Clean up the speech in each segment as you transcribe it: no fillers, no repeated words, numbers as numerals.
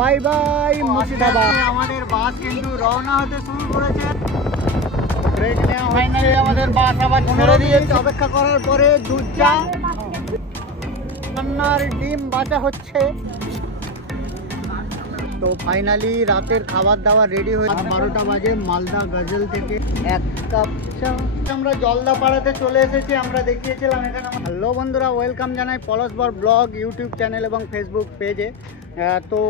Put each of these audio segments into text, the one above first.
Bye bye Murshidabad. আমাদের বাস কিন্তু রওনা হতে শুরু করেছে। ব্রেক নেওয়া ফাইনালি আমাদের বাস আবার ছেড়ে দিয়েছে। অপেক্ষা করার পরে দুধ চা রান্নার ডিম বাঁচা হচ্ছে। তো ফাইনালি রাতের খাবার দাবার রেডি হয়ে 12টা বাজে। মালদা গজল থেকে 1 কাপ চা। আমরা জলদাপাড়াতে চলে এসেছি। আমরা দেখিয়েছিলাম এখানে। হ্যালো বন্ধুরা, ওয়েলকাম জানাই পলাশবর ব্লগ ইউটিউব চ্যানেল এবং ফেসবুক পেজে। তো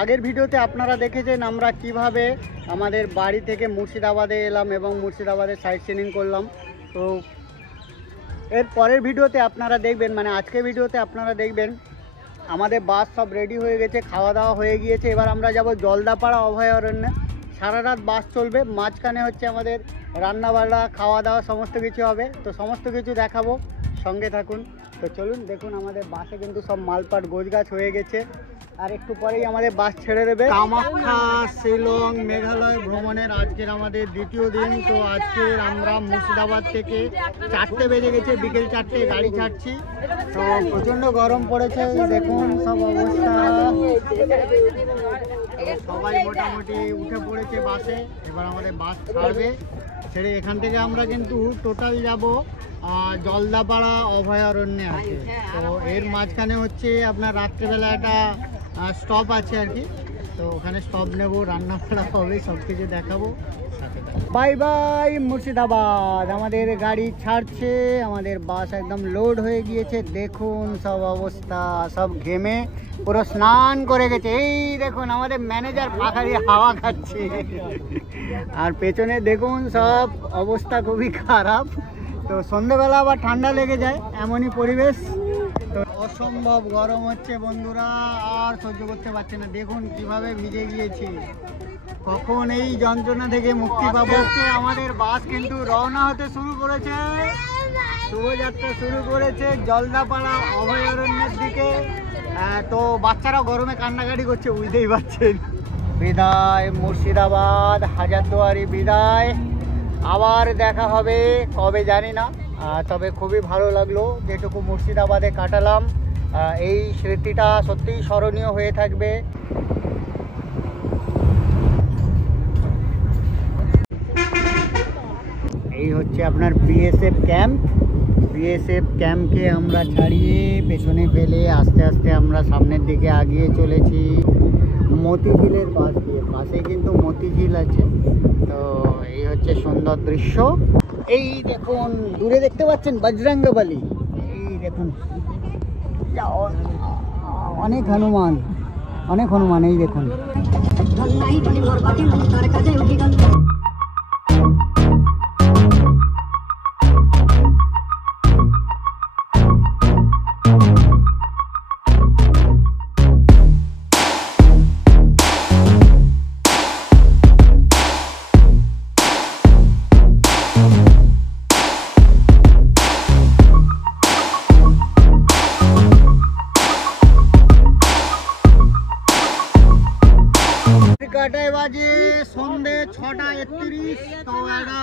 আগের ভিডিওতে আপনারা দেখেছেন আমরা কিভাবে আমাদের বাড়ি থেকে মুর্শিদাবাদে এলাম এবং মুর্শিদাবাদে সাইট সিনিং করলাম। তো এর পরের ভিডিওতে আপনারা দেখবেন, মানে আজকের ভিডিওতে আপনারা দেখবেন আমাদের বাস সব রেডি হয়ে গেছে, খাওয়া দাওয়া হয়ে গিয়েছে। এবার আমরা যাব জলদাপাড়া অভয়ারণ্যে। সারা রাত বাস চলবে, মাঝখানে হচ্ছে আমাদের রান্নাবান্না খাওয়া দাওয়া সমস্ত কিছু হবে। তো সমস্ত কিছু দেখাবো, সঙ্গে থাকুন। তো চলুন দেখুন, আমাদের বাসে কিন্তু সব মালপাট গোছগাছ হয়ে গেছে। আর একটু পরেই আমাদের বাস ছেড়ে দেবে। কামাখ্যা শিলং মেঘালয় ভ্রমণের আজকের আমাদের দ্বিতীয় দিন। তো আজকের আমরা মুর্শিদাবাদ থেকে 4টে বেজে গেছে, বিকেল 4টে গাড়ি ছাড়ছি। তো প্রচণ্ড গরম পড়েছে, দেখুন সব অবস্থা। সবাই মোটামুটি উঠে পড়েছে বাসে। এবার আমাদের বাস ছাড়বে, ছেড়ে এখান থেকে আমরা কিন্তু টোটাল যাব জলদাপাড়া অভয়ারণ্যে আছে। তো এর মাঝখানে হচ্ছে আপনার রাত্রেবেলা একটা স্টপ আছে আর কি। তো ওখানে স্টপ নেব, রান্না বান্না হবে, সব কিছু দেখাবো। Bye bye Murshidabad. আমাদের গাড়ি ছাড়ছে, আমাদের বাস একদম লোড হয়ে গিয়েছে। দেখুন সব অবস্থা, সব ঘেমে পুরো স্নান করে গেছে। এই দেখুন আমাদের ম্যানেজার পাখা দিয়ে হাওয়া খাচ্ছে। আর পেছনে দেখুন সব অবস্থা খুবই খারাপ। তো সন্ধ্যেবেলা আবার ঠান্ডা লেগে যায়, এমনই পরিবেশ। তো অসম্ভব গরম হচ্ছে বন্ধুরা, আর সহ্য করতে পারছে না। দেখুন কিভাবে ভিজে গিয়েছি। কখন এই যন্ত্রণা থেকে মুক্তি পাবো। আমাদের বাস কিন্তু রওনা হতে শুরু করেছে, শুভযাত্রা শুরু করেছে জলদাপাড়া অভয়ারণ্যের দিকে। তো বাচ্চারাও গরমে কান্নাকাটি করছে, বুঝতেই পারছেন। বিদায় মুর্শিদাবাদ, হাজারদুয়ারি বিদায়। আবার দেখা হবে কবে জানি না, তবে খুবই ভালো লাগলো যেটুকু মুর্শিদাবাদে কাটালাম। এই স্মৃতিটা সত্যিই স্মরণীয় হয়ে থাকবে। এই হচ্ছে আপনার বিএসএফ ক্যাম্প। বিএসএফ ক্যাম্পকে আমরা ছাড়িয়ে পেছনে ফেলে আস্তে আস্তে আমরা সামনের দিকে আগিয়ে চলেছি মতিঝিলের পাশ দিয়ে। পাশে কিন্তু মতিঝিল আছে। তো এই হচ্ছে সুন্দর দৃশ্য। এই দেখুন দূরে দেখতে পাচ্ছেন বজরঙ্গবলী। এই দেখুন অনেক হনুমান, অনেক হনুমান। এই দেখুন বাজে সন্ধে 6:31। তো একটা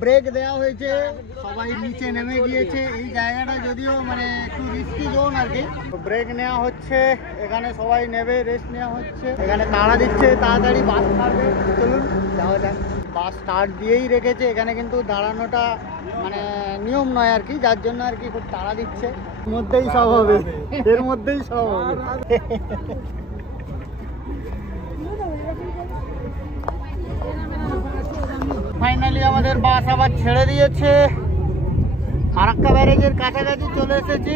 ব্রেক দেওয়া হয়েছে, সবাই নিচে নেমে গিয়েছে। এই জায়গাটা যদিও মানে একটু রিস্কি জোন আর কি। ব্রেক নেওয়া হচ্ছে, এখানে সবাই নেবে, রেস্ট নেওয়া হচ্ছে। এখানে তাড়া দিচ্ছে, তাড়াতাড়ি বাস ছাড়বে। চলুন যাওয়া যাক। বাস স্টার্ট দিয়েই রেখেছে, এখানে কিন্তু দাঁড়ানোটা মানে নিয়ম নয় আর কি, যার জন্য আর কি খুব তাড়া দিচ্ছে। এর মধ্যেই সব হবে, এর মধ্যেই সব হবে। ফাইনালি আমাদের বাস আবার ছেড়ে দিয়েছে। ফারাক্কা ব্যারেজের কাছাকাছি চলে এসেছি,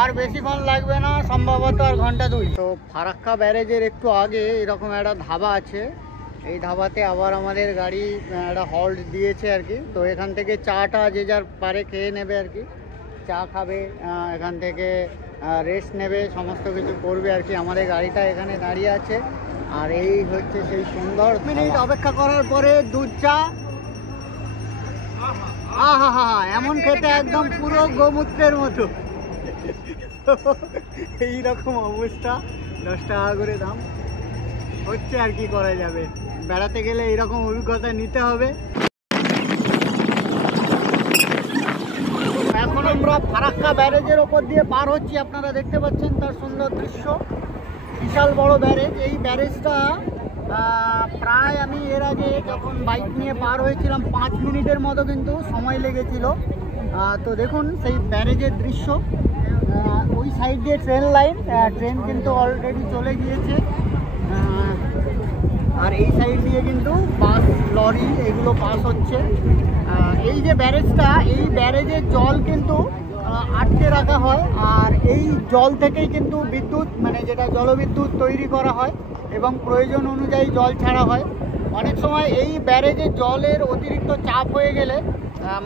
আর বেশিক্ষণ লাগবে না, সম্ভবত আর ঘন্টা 2। তো ফারাক্কা ব্যারেজের একটু আগে এরকম একটা ধাবা আছে। এই ধাবাতে আবার আমাদের গাড়ি একটা হল্ট দিয়েছে আর কি। তো এখান থেকে চাটা যে যার পারে খেয়ে নেবে আর কি। চা খাবে, এখান থেকে রেস্ট নেবে, সমস্ত কিছু করবে আর কি। আমাদের গাড়িটা এখানে দাঁড়িয়ে আছে। আর এই হচ্ছে সেই সুন্দর মিনিট অপেক্ষা করার পরে দুধ চা। আহা হা, এমন খেতে একদম পুরো গোমূত্রের মতো। এইরকম অবস্থা, 10 টাকা করে দাম হচ্ছে। আর কি করা যাবে, বেড়াতে গেলে এইরকম অভিজ্ঞতা নিতে হবে। এখন আমরা ফারাক্কা ব্যারেজের ওপর দিয়ে পার হচ্ছি, আপনারা দেখতে পাচ্ছেন তার সুন্দর দৃশ্য। বিশাল বড় ব্যারেজ। এই ব্যারেজটা প্রায় আমি এর আগে যখন বাইক নিয়ে পার হয়েছিলাম 5 মিনিটের মতো কিন্তু সময় লেগেছিল। তো দেখুন সেই ব্যারেজের দৃশ্য। ওই সাইড দিয়ে ট্রেন লাইন, ট্রেন কিন্তু অলরেডি চলে গিয়েছে। আর এই সাইড দিয়ে কিন্তু বাস, লরি এগুলো পাস হচ্ছে। এই যে ব্যারেজটা, এই ব্যারেজের জল কিন্তু আটকে রাখা হয়, আর এই জল থেকেই কিন্তু বিদ্যুৎ, মানে যেটা জলবিদ্যুৎ তৈরি করা হয় এবং প্রয়োজন অনুযায়ী জল ছাড়া হয়। অনেক সময় এই ব্যারেজের জলের অতিরিক্ত চাপ হয়ে গেলে,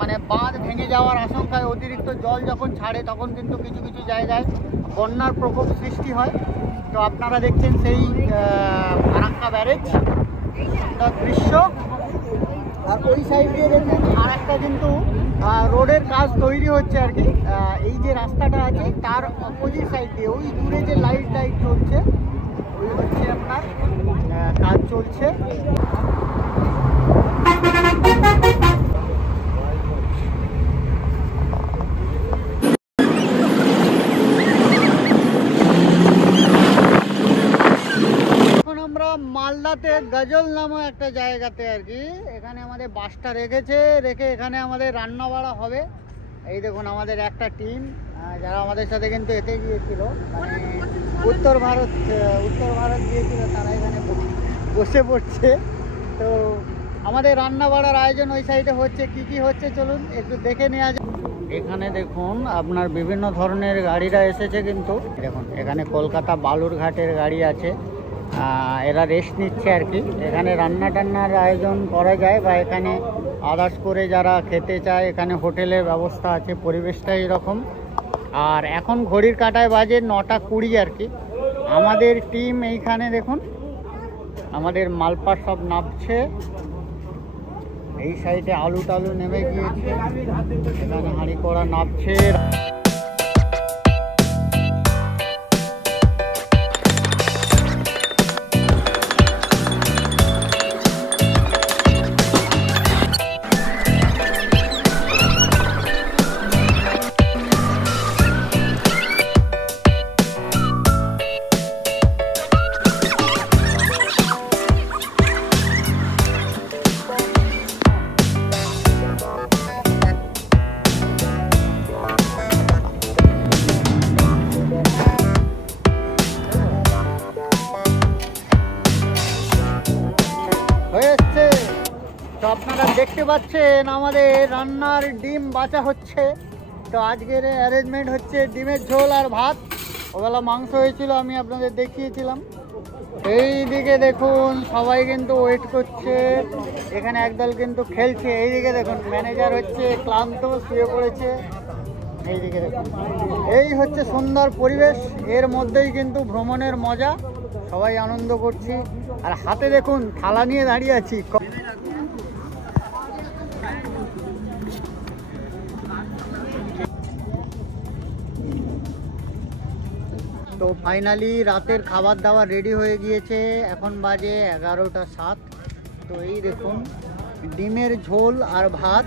মানে বাঁধ ভেঙে যাওয়ার আশঙ্কায় অতিরিক্ত জল যখন ছাড়ে তখন কিন্তু কিছু কিছু জায়গায় বন্যার প্রকোপ সৃষ্টি হয়। তো আপনারা দেখছেন সেই ফারাক্কা ব্যারেজ, সুন্দর দৃশ্য। আর ওই সাইড দিয়ে দেখুন আর একটা কিন্তু রোডের কাজ তৈরি হচ্ছে আর কি। এই যে রাস্তাটা আছে তার অপোজিট সাইড দিয়ে ওই দূরে যে লাইট চলছে, ওই হচ্ছে আপনার কাজ চলছে। মালদাতে গজল নামে একটা জায়গাতে আর কি, এখানে আমাদের বাসটা রেখে এখানে আমাদের রান্না বাড়া হবে। এই দেখুন আমাদের একটা টিম যারা আমাদের সাথে কিন্তু এতে গিয়েছিল, মানে উত্তর ভারত গিয়েছিল, তারা এখানে বসে পড়ছে। তো আমাদের রান্না বাড়ার আয়োজন ওই সাইডে হচ্ছে। কি কি হচ্ছে চলুন একটু দেখে নেওয়া যাক। এখানে দেখুন আপনার বিভিন্ন ধরনের গাড়িরা এসেছে কিন্তু। দেখুন এখানে কলকাতা বালুরঘাটের গাড়ি আছে, এরা রেস্ট নিচ্ছে আর কি। এখানে রান্না টান্নার আয়োজন করা যায়, বা এখানে আদার্স করে যারা খেতে চায় এখানে হোটেলের ব্যবস্থা আছে। পরিবেশটা এরকম। আর এখন ঘড়ির কাঁটায় বাজে 9:20 আর কি। আমাদের টিম এইখানে দেখুন, আমাদের মালপা সব নামছে। এই সাইডে আলু টালু নেমে গিয়েছে, এখানে হাঁড়ি কড়া নামছে। তো আপনারা দেখতে পাচ্ছেন আমাদের রান্নার ডিম বাঁচা হচ্ছে। তো আজকের অ্যারেঞ্জমেন্ট হচ্ছে ডিমের ঝোল আর ভাত। ওবেলা মাংস হয়েছিল, আমি আপনাদের দেখিয়েছিলাম। এই দিকে দেখুন সবাই কিন্তু ওয়েট করছে, এখানে একদল কিন্তু খেলছে। এইদিকে দেখুন ম্যানেজার হচ্ছে ক্লান্ত, শুয়ে পড়েছে। এইদিকে দেখুন, এই হচ্ছে সুন্দর পরিবেশ। এর মধ্যেই কিন্তু ভ্রমণের মজা, সবাই আনন্দ করছি। আর হাতে দেখুন থালা নিয়ে দাঁড়িয়ে আছি। তো ফাইনালি রাতের খাবার দাবার রেডি হয়ে গিয়েছে। এখন বাজে 11:07। তো এই দেখুন ডিমের ঝোল আর ভাত।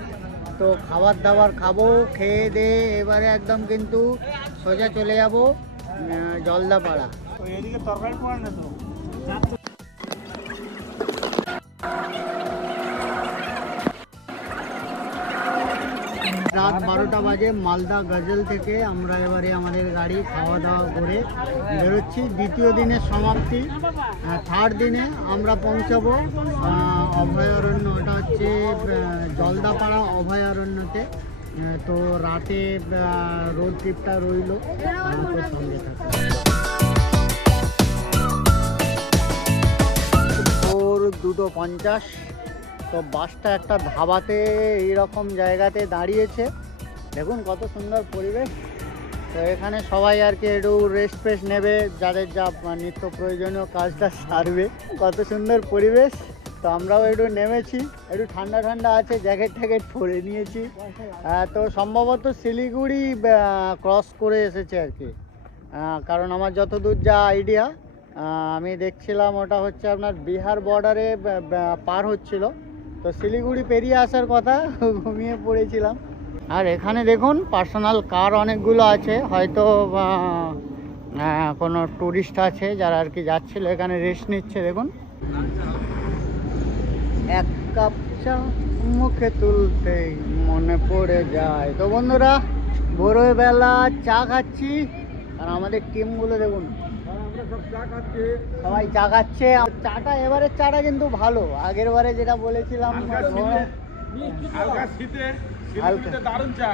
তো খাবার দাবার খাবো, খেয়ে দিয়ে এবারে একদম কিন্তু সোজা চলে যাব জলদাপাড়া। তো এদিকে তরকারি পড়ে না তো। রাত 12টা বাজে। মালদা গজল থেকে আমরা এবারে আমাদের গাড়ি খাওয়া দাওয়া করে বেরোচ্ছি। দ্বিতীয় দিনের সমাপ্তি, থার্ড দিনে আমরা পৌঁছাবো অভয়ারণ্য। ওটা হচ্ছে জলদাপাড়া অভয়ারণ্যতে। তো রাতে রোড ট্রিপটা রইল, তো সঙ্গে থাকে। 2:50। তো বাসটা একটা ধাবাতে এইরকম জায়গাতে দাঁড়িয়েছে। দেখুন কত সুন্দর পরিবেশ। তো এখানে সবাই আর কি একটু রেস্ট ফেস্ট নেবে, যাদের যা নিত্য প্রয়োজনীয় কাজটা সারবে। কত সুন্দর পরিবেশ। তো আমরাও একটু নেমেছি, একটু ঠান্ডা ঠান্ডা আছে, জ্যাকেট ট্যাকেট পরে নিয়েছি। তো সম্ভবত শিলিগুড়ি ক্রস করে এসেছে আর কি, কারণ আমার যতদূর যা আইডিয়া আমি দেখছিলাম ওটা হচ্ছে আপনার বিহার বর্ডারে পার হচ্ছিল। তো শিলিগুড়ি পেরিয়ে আসার কথা, ঘুমিয়ে পড়েছিলাম। আর এখানে দেখুন পার্সোনাল কার অনেকগুলো আছে, হয়তো কোনো টুরিস্ট আছে যারা আর কি যাচ্ছিল, এখানে রেস্ট নিচ্ছে। দেখুন, এক কাপ চা মুখে তুলতেই মনে পড়ে যায়। তো বন্ধুরা, ভোরবেলা চা খাচ্ছি, আর আমাদের টিমগুলো দেখুন সবাই চা খাচ্ছে। চাটা এবারের চাটা কিন্তু ভালো, আগের বারে যেটা বলেছিলাম দারুণ চা।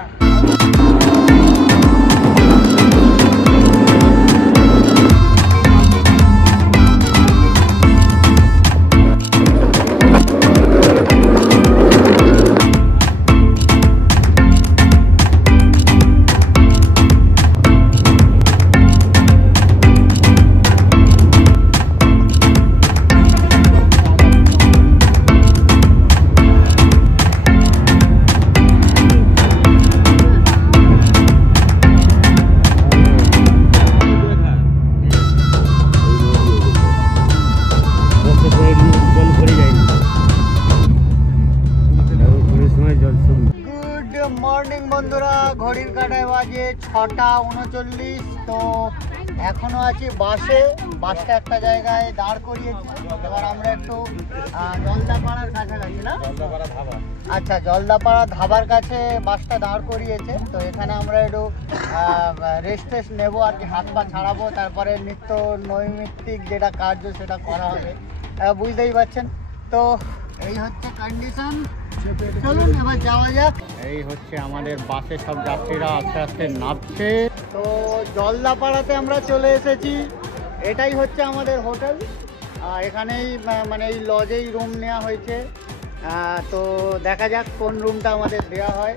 মর্নিং বন্ধুরা, ঘড়ির কাঁটায় বাজে 6টা 39। তো এখনো আছি বাসে। বাসটা একটা জায়গায় দাঁড় করিয়েছি। এবার আমরা একটু জলদাপাড়ার কাছাকাছি, না আচ্ছা, জলদাপাড়া ধাবার কাছে বাসটা দাঁড় করিয়েছে। তো এখানে আমরা একটু রেস্ট টেস্ট নেবো আর কি, হাত পা ছাড়াবো, তারপরে নিত্য নৈমিত্তিক যেটা কার্য সেটা করা হবে, বুঝতেই পারছেন। তো এই হচ্ছে কন্ডিশন। চলুন এবার যাওয়া যাক। এই হচ্ছে আমাদের বাসে সব যাত্রীরা আস্তে আস্তে নামছে। তো জলদাপাড়াতে আমরা চলে এসেছি। এটাই হচ্ছে আমাদের হোটেল। এখানেই মানে এই লজেই রুম নেওয়া হয়েছে। তো দেখা যাক কোন রুমটা আমাদের দেওয়া হয়।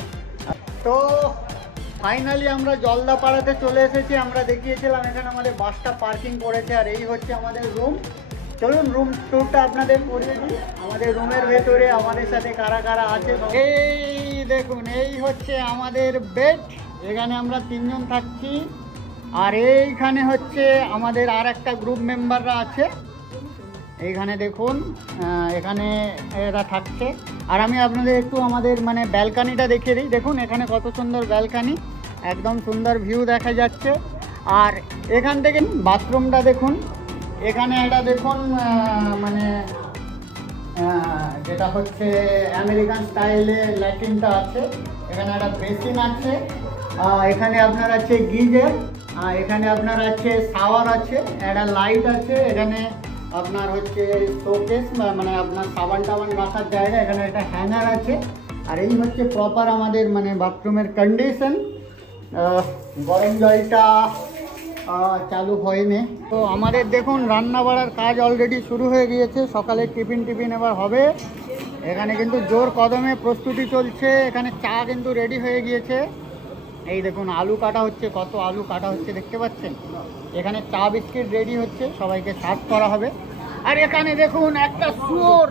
তো ফাইনালি আমরা জলদাপাড়াতে চলে এসেছি। আমরা দেখিয়েছিলাম এখানে আমাদের বাসটা পার্কিং করেছে, আর এই হচ্ছে আমাদের রুম। চলুন রুম ট্যুরটা আপনাদের করিয়ে দিই। আমাদের রুমের ভেতরে আমাদের সাথে কারা কারা আছে, এই দেখুন, এই হচ্ছে আমাদের বেড। এখানে আমরা 3 জন থাকছি। আর এইখানে হচ্ছে আমাদের আর একটা গ্রুপ মেম্বাররা আছে। এইখানে দেখুন, এখানে এরা থাকছে। আর আমি আপনাদের একটু আমাদের মানে ব্যালকানিটা দেখিয়ে দিই। দেখুন এখানে কত সুন্দর ব্যালকানি, একদম সুন্দর ভিউ দেখা যাচ্ছে। আর এখান থেকে বাথরুমটা দেখুন, এখানে এটা দেখুন মানে যেটা হচ্ছে আমেরিকান স্টাইলে ল্যাট্রিনটা আছে। এখানে একটা বেসিন আছে, এখানে আপনার আছে গিজার, এখানে আপনার আছে শাওয়ার আছে, একটা লাইট আছে। এখানে আপনার হচ্ছে শোকেস মানে আপনার সাবান টাবান রাখার জায়গা, এখানে একটা হ্যাঙ্গার আছে। আর এই হচ্ছে প্রপার আমাদের মানে বাথরুমের কন্ডিশন। গরম জলটা চালু হয়নি। তো আমাদের দেখুন রান্না বাড়ার কাজ অলরেডি শুরু হয়ে গিয়েছে। সকালে টিফিন এবার হবে। এখানে কিন্তু জোর কদমে প্রস্তুতি চলছে। এখানে চা কিন্তু রেডি হয়ে গিয়েছে। এই দেখুন আলু কাটা হচ্ছে, কত আলু কাটা হচ্ছে দেখতে পাচ্ছেন। এখানে চা বিস্কিট রেডি হচ্ছে, সবাইকে সার্ভ করা হবে। আর এখানে দেখুন একটা শুয়োর,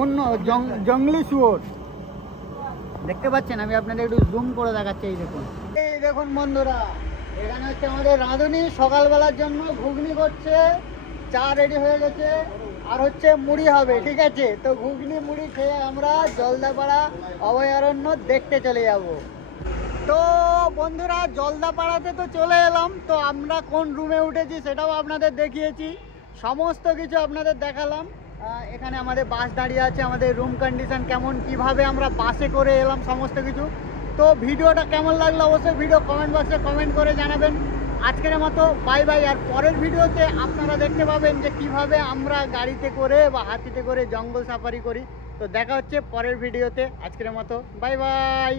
অন্য জঙ্গলি শুয়োর দেখতে পাচ্ছেন। আমি আপনাদের একটু জুম করে দেখাচ্ছি। এই দেখুন বন্ধুরা, এখানে হচ্ছে আমাদের রাঁধুনি সকালবেলার জন্য ঘুগনি করছে। চা রেডি হয়ে গেছে, আর হচ্ছে মুড়ি হবে, ঠিক আছে। তো ঘুগনি মুড়ি খেয়ে আমরা জলদাপাড়া অভয়ারণ্য দেখতে চলে যাব। তো বন্ধুরা, জলদাপাড়াতে তো চলে এলাম। তো আমরা কোন রুমে উঠেছি সেটাও আপনাদের দেখিয়েছি, সমস্ত কিছু আপনাদের দেখালাম। এখানে আমাদের বাস দাঁড়িয়ে আছে, আমাদের রুম কন্ডিশন কেমন, কিভাবে আমরা বাসে করে এলাম, সমস্ত কিছু। তো ভিডিওটা কেমন লাগলো অবশ্যই ভিডিও কমেন্ট বক্সে কমেন্ট করে জানাবেন। আজকের মতো বাই বাই। আর পরের ভিডিওতে আপনারা দেখতে পাবেন যে কিভাবে আমরা গাড়িতে করে বা হাতিতে করে জঙ্গল সাফারি করি। তো দেখা হচ্ছে পরের ভিডিওতে। আজকের মতো বাই বাই।